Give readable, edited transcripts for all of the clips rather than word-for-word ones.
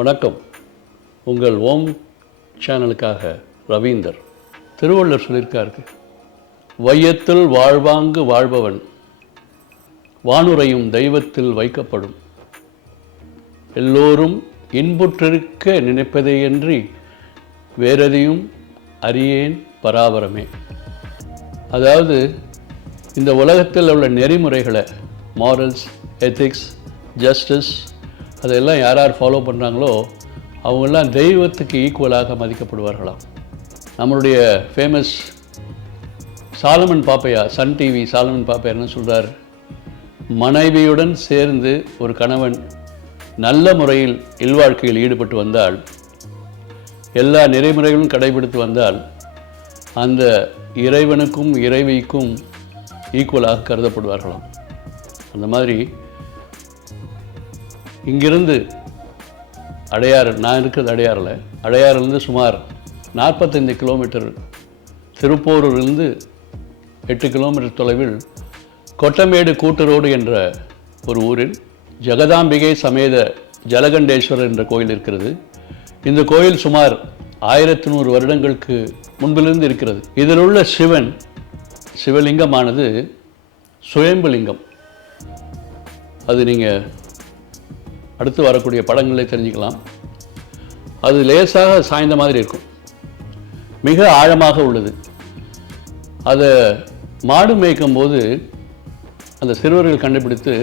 வணக்கம். உங்கள் ஓம் சேனலுக்காக ரவீந்தர். திருவள்ளுவர் சொல்லியிருக்காரு, வையத்தில் வாழ்வாங்கு வாழ்பவன் வானுரையும் தெய்வத்தில் வைக்கப்படும். எல்லோரும் இன்புற்றிருக்க நினைப்பதேயன்றி வேறெதையும் அறியேன் பராபரமே. அதாவது இந்த உலகத்தில் உள்ள நெறிமுறைகளை, மாரல்ஸ், எத்திக்ஸ், ஜஸ்டிஸ், அதெல்லாம் யார் யார் ஃபாலோ பண்ணுறாங்களோ அவங்கெல்லாம் தெய்வத்துக்கு ஈக்குவலாக மதிக்கப்படுவார்களாம். நம்மளுடைய ஃபேமஸ் சாலமன் பாப்பையா, சன் டிவி சாலமன் பாப்பையா என்ன சொல்கிறார், மனைவியுடன் சேர்ந்து ஒரு கணவன் நல்ல முறையில் இல்வாழ்க்கையில் ஈடுபட்டு வந்தால், எல்லா நெறிமுறைகளும் கடைபிடித்து வந்தால், அந்த இறைவனுக்கும் இறைவிக்கும் ஈக்குவலாக கருதப்படுவார்களாம். அந்த மாதிரி இங்கிருந்து அடையாறு, நான் இருக்கிறது அடையாறில், அடையாறுலேருந்து சுமார் 45 கிலோமீட்டர், திருப்போரூரிலிருந்து 8 கிலோமீட்டர் தொலைவில் கொட்டமேடு கூட்டுரோடு என்ற ஒரு ஊரில் ஜெகதாம்பிகை சமேத ஜலகண்டேஸ்வரர் என்ற கோயில் இருக்கிறது. இந்த கோயில் சுமார் 1100 வருடங்களுக்கு முன்பிலிருந்து இருக்கிறது. இதில் உள்ள சிவலிங்கமானது சுயம்புலிங்கம். அது நீங்கள் அடுத்து வரக்கூடிய படங்களே தெரிஞ்சுக்கலாம். அது லேசாக சாய்ந்த மாதிரி இருக்கும், மிக ஆழமாக உள்ளது. அதை மாடு மேய்க்கும் போது அந்த சிறுவர்கள் கண்டுபிடித்து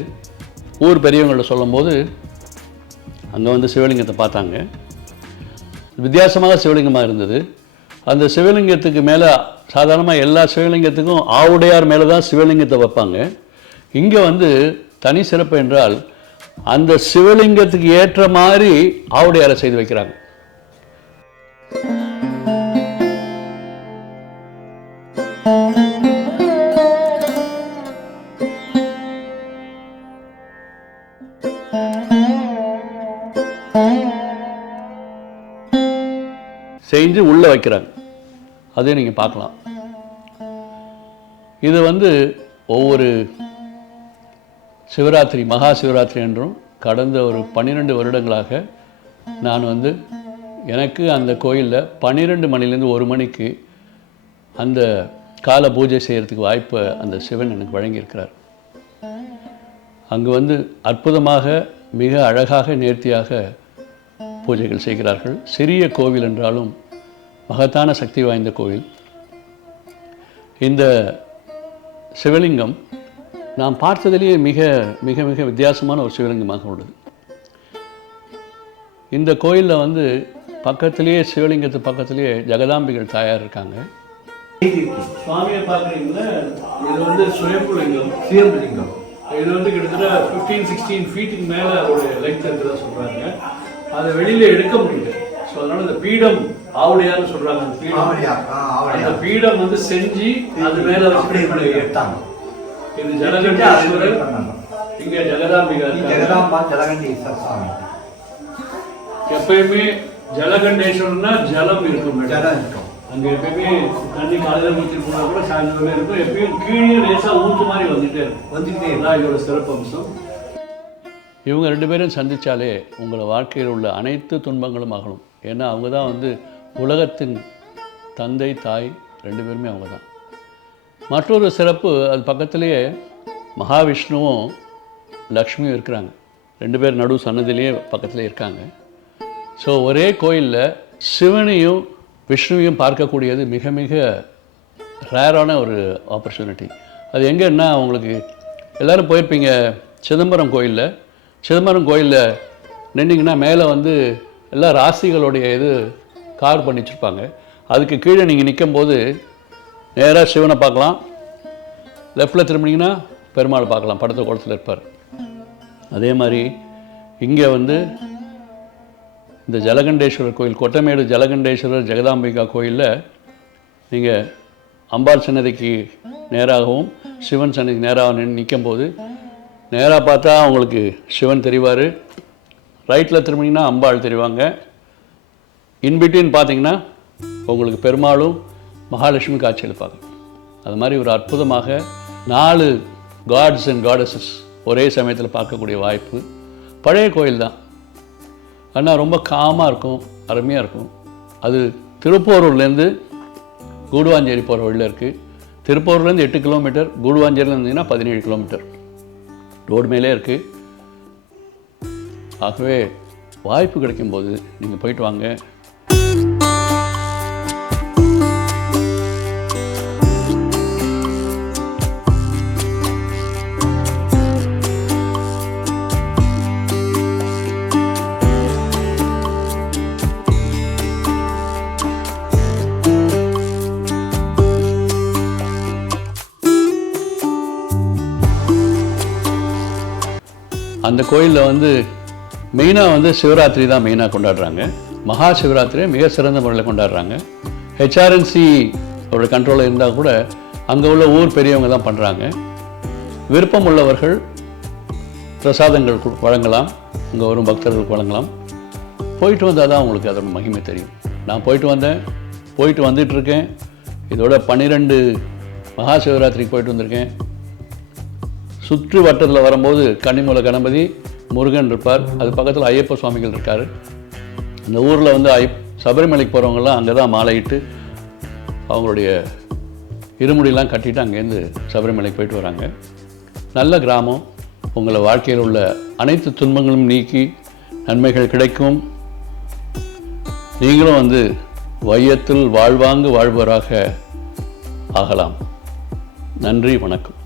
ஊர் பெரியவங்கள்ட்ட சொல்லும் போது அங்கே வந்து சிவலிங்கத்தை பார்த்தாங்க. வித்தியாசமாக சிவலிங்கமாக இருந்தது. அந்த சிவலிங்கத்துக்கு மேலே சாதாரணமாக எல்லா சிவலிங்கத்துக்கும் ஆவுடையார் மேலே தான் சிவலிங்கத்தை வைப்பாங்க. இங்கே வந்து தனி சிறப்பு என்றால் அந்த சிவலிங்கத்துக்கு ஏற்ற மாதிரி ஆவுடையாரை செய்து வைக்கிறாங்க. செஞ்சு உள்ள வைக்கிறாங்க. அதே நீங்க பார்க்கலாம். இது வந்து ஒவ்வொரு சிவராத்திரி, மகா சிவராத்திரி என்றும் கடந்த ஒரு 12 வருடங்களாக நான் வந்து எனக்கு அந்த கோயிலில் 12 மணிலேருந்து 1 மணிக்கு அந்த கால பூஜை செய்கிறதுக்கு வாய்ப்பை அந்த சிவன் எனக்கு வழங்கியிருக்கிறார். அங்கு வந்து அற்புதமாக, மிக அழகாக, நேர்த்தியாக பூஜைகள் செய்கிறார்கள். சிறிய கோவில் என்றாலும் மகத்தான சக்தி வாய்ந்த கோவில். இந்த சிவலிங்கம் நாம் பார்த்ததிலேயே மிக மிக மிக வித்தியாசமான ஒரு சிவலிங்கமாக உள்ளது. இந்த கோயிலில் வந்து பக்கத்திலேயே, சிவலிங்கத்து பக்கத்திலேயே ஜெகதாம்பிகள் தாயார் இருக்காங்க. சுவாமியை பார்க்குறீங்களா, இது வந்து சுயம்புலிங்கம். இது வந்து கிட்டத்தட்ட 15-16 ஃபீட்டுக்கு மேலே ஒரு லென்த் இருக்கிறதா சொல்கிறாங்க. அதை வெளியில் எடுக்க முடியல. ஸோ அதனால் இந்த பீடம் ஆவுடையார்னு சொல்கிறாங்க. அந்த பீடம் வந்து செஞ்சு அது மேலே எடுத்தாங்க. இது ஜலகண்டேஸ்வரர், இங்கே ஜெகதாம்பிகா. எப்பயுமே ஜலகண்டேஸ்வரர்னா ஜலம் இருக்கும், அங்கே எப்பயுமே தண்ணி காலையில் ஊற்றி போனால் கூட சாயந்தரமே இருக்கும். எப்பயும் கீழே லேசாக ஊற்று மாதிரி வந்துட்டே இருக்கும். இதோட சிறப்பு அம்சம். இவங்க 2 பேரும் சந்தித்தாலே உங்களை வாழ்க்கையில் உள்ள அனைத்து துன்பங்களும் அகலும். ஏன்னா அவங்க தான் வந்து உலகத்தின் தந்தை, தாய், 2 பேருமே அவங்க தான். மற்றொரு சிறப்பு, அது பக்கத்திலேயே மகாவிஷ்ணுவும் லக்ஷ்மியும் இருக்கிறாங்க. 2 பேர் நடு சன்னதிலேயே பக்கத்துலேயே இருக்காங்க. ஸோ ஒரே கோயிலில் சிவனையும் விஷ்ணுவையும் பார்க்கக்கூடியது மிக மிக ரேரான ஒரு ஆப்பர்ச்சுனிட்டி. அது எங்கன்னா, உங்களுக்கு எல்லோரும் போயிருப்பீங்க சிதம்பரம் கோயிலில். சிதம்பரம் கோயிலில் நின்றிங்கன்னா மேலே வந்து எல்லா ராசிகளுடைய இது கார் பண்ணி வச்சுருப்பாங்க. அதுக்கு கீழே நீங்கள் நிற்கும்போது நேராக சிவனை பார்க்கலாம், லெஃப்டில் திரும்பினீங்கன்னா பெருமாள் பார்க்கலாம், படுத்த கோலத்தில் இருப்பார். அதே மாதிரி இங்கே வந்து இந்த ஜலகண்டேஸ்வரர் கோயில், கொட்டமேடு ஜலகண்டேஸ்வரர் ஜெகதாம்பிகா கோயிலில் நீங்கள் அம்பாள் சன்னதிக்கு நேராகவும் சிவன் சன்னதிக்கு நேராக நிற்கும்போது நேராக பார்த்தா உங்களுக்கு சிவன் தெரிவார், ரைட்டில் திரும்பினீங்கன்னா அம்பாள் தெரிவாங்க, இன்பிட்வீன் பார்த்தீங்கன்னா உங்களுக்கு பெருமாளும் மகாலட்சுமி காட்சி அளிப்பாங்க. அது மாதிரி ஒரு அற்புதமாக 4 காட்ஸ் அண்ட் காடஸஸ் ஒரே சமயத்தில் பார்க்கக்கூடிய வாய்ப்பு. பழைய கோயில் தான். ஆனால் ரொம்ப காமாக இருக்கும், அருமையாக இருக்கும். அது திருப்போரூர்லேருந்து கூடுவாஞ்சேரி போகிற வழியில் இருக்குது. திருப்போரூர்லேருந்து 8 கிலோமீட்டர், கூடுவாஞ்சேரியில் இருந்தீங்கன்னா 17 கிலோமீட்டர் ரோடு மேலே இருக்குது. ஆகவே வாய்ப்பு கிடைக்கும்போது நீங்கள் போயிட்டு வாங்க. அந்த கோயிலில் மெயினாக சிவராத்திரி தான் மெயினாக கொண்டாடுறாங்க. மகா சிவராத்திரியை மிக சிறந்த முறையில் கொண்டாடுறாங்க. ஹெச்ஆர்என்சி ஒரு கண்ட்ரோலில் இருந்தால் கூட அங்கே உள்ள ஊர் பெரியவங்க தான் பண்ணுறாங்க. விருப்பம் உள்ளவர்கள் பிரசாதங்கள் வழங்கலாம், இங்கே வரும் பக்தர்களுக்கு வழங்கலாம். போயிட்டு வந்தால் தான் உங்களுக்கு அதோட மகிமை தெரியும். நான் போயிட்டு வந்துட்டுருக்கேன். இதோட 12 மகா சிவராத்திரிக்கு போயிட்டு வந்திருக்கேன். சுற்று வட்டத்தில் வரும்போது கன்னிமூல கணபதி, முருகன் இருப்பார். அது பக்கத்தில் ஐயப்ப சுவாமிகள் இருக்கார். இந்த ஊரில் சபரிமலைக்கு போகிறவங்கெல்லாம் அங்கே தான் மாலையிட்டு அவங்களுடைய இருமுடியெல்லாம் கட்டிட்டு அங்கேருந்து சபரிமலைக்கு போயிட்டு வராங்க. நல்ல கிராமம். உங்களை வாழ்க்கையில் உள்ள அனைத்து துன்பங்களும் நீக்கி நன்மைகள் கிடைக்கும். நீங்களும் வையத்தில் வாழ்வாங்கு வாழ்பவராக ஆகலாம். நன்றி, வணக்கம்.